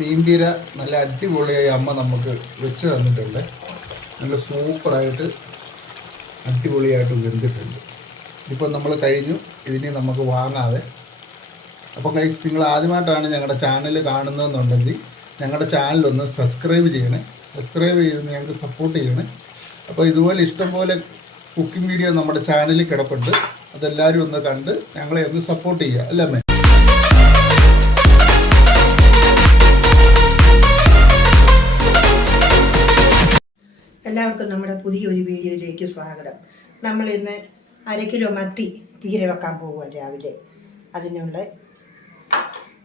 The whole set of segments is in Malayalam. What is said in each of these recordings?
മീൻപീര നല്ല അടിപൊളിയായി അമ്മ നമുക്ക് വെച്ച് തന്നിട്ടുണ്ട്. നല്ല സൂപ്പറായിട്ട് അടിപൊളിയായിട്ട് വെന്തിട്ടുണ്ട്. ഇപ്പം നമ്മൾ കഴിഞ്ഞു. ഇതിനെ നമുക്ക് വാങ്ങാതെ. അപ്പം ഗൈസ്, നിങ്ങൾ ആദ്യമായിട്ടാണ് ഞങ്ങളുടെ ചാനൽ കാണുന്നതെന്നുണ്ടെങ്കിൽ ഞങ്ങളുടെ ചാനലൊന്ന് സബ്സ്ക്രൈബ് ചെയ്യണേ. സബ്സ്ക്രൈബ് ചെയ്ത് ഞങ്ങൾക്ക് സപ്പോർട്ട് ചെയ്യണേ. അപ്പോൾ ഇതുപോലെ ഇഷ്ടംപോലെ കുക്കിംഗ് വീഡിയോ നമ്മുടെ ചാനലിൽ കിടപ്പുണ്ട്. അതെല്ലാവരും ഒന്ന് കണ്ട് ഞങ്ങളെ ഒന്ന് സപ്പോർട്ട് ചെയ്യുക. അല്ലേ അമ്മേ? എല്ലാവർക്കും നമ്മുടെ പുതിയൊരു വീഡിയോയിലേക്ക് സ്വാഗതം. നമ്മൾ ഇന്ന് 1/2 കിലോ മത്തി പീര വെക്കാൻ പോകുക രാവിലെ.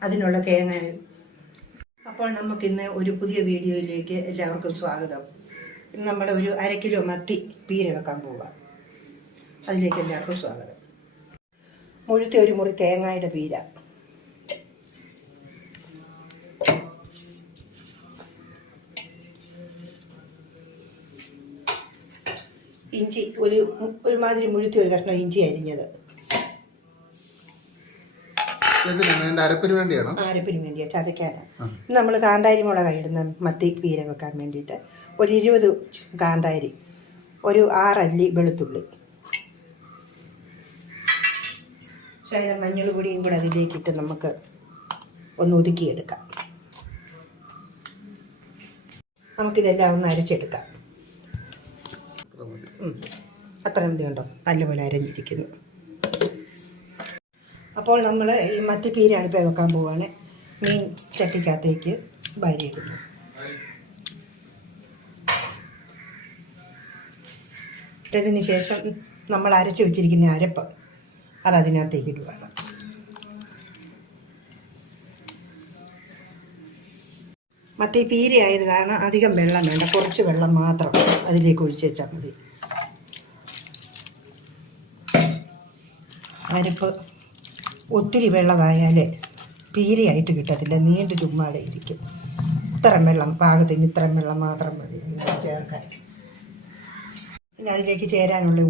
അതിനുള്ള തേങ്ങ. അപ്പോൾ നമുക്കിന്ന് ഒരു പുതിയ വീഡിയോയിലേക്ക് എല്ലാവർക്കും സ്വാഗതം. ഇന്ന് നമ്മൾ ഒരു 1/2 കിലോ മത്തി പീര വെക്കാൻ പോവുക. അതിലേക്ക് എല്ലാവർക്കും സ്വാഗതം. മുഴുത്ത ഒരു മുറി തേങ്ങയുടെ പീര, ഇഞ്ചി ഒരുമാതിരി മുഴുത്തി ഒരു കഷ്ണം ഇഞ്ചി അരിഞ്ഞത്. അരപ്പിന് വേണ്ടിയാണ്. അരപ്പിന് വേണ്ടിയാണ്, ചതയ്ക്കാനാണ്. നമ്മൾ കാന്താരി മുളക് ഇടുന്ന മത്തി പീര വെക്കാൻ വേണ്ടിയിട്ട് ഒരു 20 കാന്താരി, ഒരു 6 അല്ലി വെളുത്തുള്ളി, ശകലം മഞ്ഞൾ പൊടിയും കൂടെ അതിലേക്കിട്ട് നമുക്ക് ഒന്ന് ഒതുക്കിയെടുക്കാം. നമുക്കിതെല്ലാം ഒന്ന് അരച്ചെടുക്കാം. അത്ര മതി. കണ്ടോ, നല്ലപോലെ അരഞ്ഞിരിക്കുന്നു. അപ്പോൾ നമ്മൾ ഈ മത്തിപ്പീര അടുപ്പിൽ വെക്കാൻ പോവുകയാണ്. മീൻ ചട്ടിക്കകത്തേക്ക് വാരിയിടുന്നു. ഇട്ടതിന് ശേഷം നമ്മൾ അരച്ച് വെച്ചിരിക്കുന്ന അരപ്പ് അതിനകത്തേക്ക് ഇടുകയാണ്. മത്തിപ്പീര ആയത് കാരണം അധികം വെള്ളം വേണ്ട, കുറച്ച് വെള്ളം മാത്രം അതിലേക്ക് ഒഴിച്ച് വെച്ചാൽ മതി. അരപ്പ് ഒത്തിരി വെള്ളമായാൽ പീരയായിട്ട് കിട്ടത്തില്ല, നീണ്ടു ചുമ്മാതെ ഇരിക്കും. ഇത്രയും വെള്ളം പാകത്തിന്, ഇത്രയും വെള്ളം മാത്രം മതി ചേർക്കാൻ. പിന്നെ അതിലേക്ക് ചേരാനുള്ള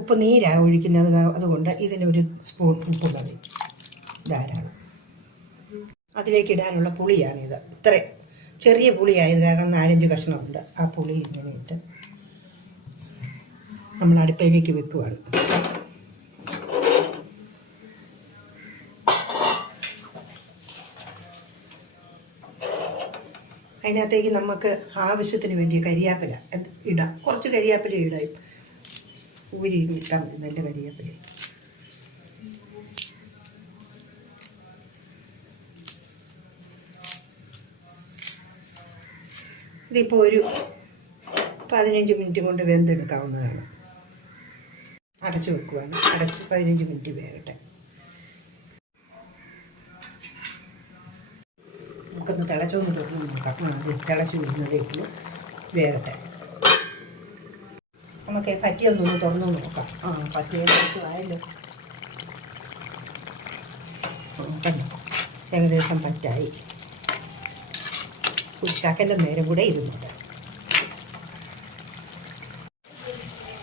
ഉപ്പ് നീരാണ് ഒഴിക്കുന്നത്, അതുകൊണ്ട് ഇതിനൊരു സ്പൂൺ ഉപ്പ് മതി, ധാരാളം. അതിലേക്ക് ഇടാനുള്ള പുളിയാണിത്. ഇത്ര ചെറിയ പുളിയായത് കാരണം 4-5 കഷ്ണമുണ്ട്. ആ പുളി ഇങ്ങനെ ഇട്ട് നമ്മൾ അടുപ്പയിലേക്ക് വെക്കുവാണ്. അതിനകത്തേക്ക് നമുക്ക് ആവശ്യത്തിന് വേണ്ടിയ കരിയാപ്പില ഇടാം. കുറച്ച് കരിയാപ്പില ഇടാം, ഊരി ഇട്ടാൽ മതി. നല്ല കരിയാപ്പില. ഇതിപ്പോൾ ഒരു 15 മിനിറ്റ് കൊണ്ട് വെന്തെടുക്കാവുന്നതാണ്. അടച്ചു വെക്കുവാണ്. 15 മിനിറ്റ് വേകട്ടെ. നമുക്കൊന്ന് തിളച്ചൊന്ന് തുറന്ന് നോക്കാം. അത് തിളച്ച് വരുന്നതേ ഉള്ളൂ, വേകട്ടെ. നമുക്ക് പറ്റിയൊന്നൊന്ന് തുറന്നു നോക്കാം. പറ്റിയായല്ലോ. ഏകദേശം പറ്റായി. ശകലം നേരം കൂടെ ഇരുന്നുണ്ട്.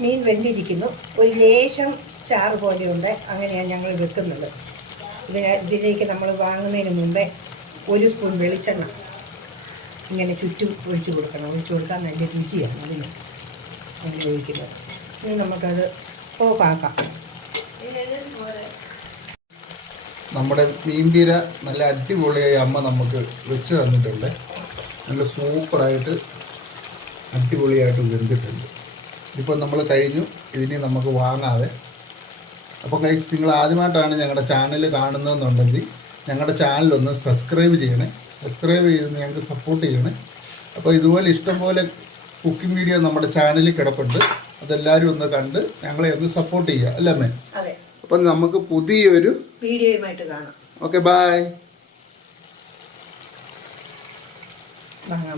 മീൻ വെന്തിരിക്കുന്നു. ഒരു ലേശം ചാറ് പോലെയുണ്ട്. അങ്ങനെയാണ് ഞങ്ങൾ വെക്കുന്നത്. ഇതിലേക്ക് നമ്മൾ വാങ്ങുന്നതിന് മുമ്പേ 1 സ്പൂൺ വെളിച്ചെണ്ണ ഇങ്ങനെ ചുറ്റും ഒഴിച്ച് കൊടുക്കണം. ഒഴിച്ച് കൊടുക്കാൻ നല്ല രുചിയാണ് അതിന് അങ്ങനെ ഒഴിക്കുന്നത്. ഇനി നമുക്കത് ഓഫാക്കാം. നമ്മുടെ മീൻപീര നല്ല അടിപൊളിയായി അമ്മ നമുക്ക് വെച്ച് തന്നിട്ടുണ്ട്. നല്ല സൂപ്പറായിട്ട് അടിപൊളിയായിട്ട് വെന്തിട്ടുണ്ട്. ഇപ്പം നമ്മൾ കഴിഞ്ഞു. ഇതിനെ നമുക്ക് വാങ്ങാതെ. അപ്പം ഗൈസ്, നിങ്ങൾ ആദ്യമായിട്ടാണ് ഞങ്ങളുടെ ചാനൽ കാണുന്നതെന്നുണ്ടെങ്കിൽ ഞങ്ങളുടെ ചാനലൊന്ന് സബ്സ്ക്രൈബ് ചെയ്യണേ. സബ്സ്ക്രൈബ് ചെയ്ത് ഞങ്ങൾക്ക് സപ്പോർട്ട് ചെയ്യണേ. അപ്പോൾ ഇതുപോലെ ഇഷ്ടംപോലെ കുക്കിംഗ് വീഡിയോ നമ്മുടെ ചാനലിൽ കിടപ്പുണ്ട്. അതെല്ലാവരും ഒന്ന് കണ്ട് ഞങ്ങളെ ഒന്ന് സപ്പോർട്ട് ചെയ്യുക. അല്ലേ അമ്മേ? അതെ. അപ്പം നമുക്ക് പുതിയൊരു വീഡിയോയുമായിട്ട് കാണാം. Okay, bye. വാങ്ങാം.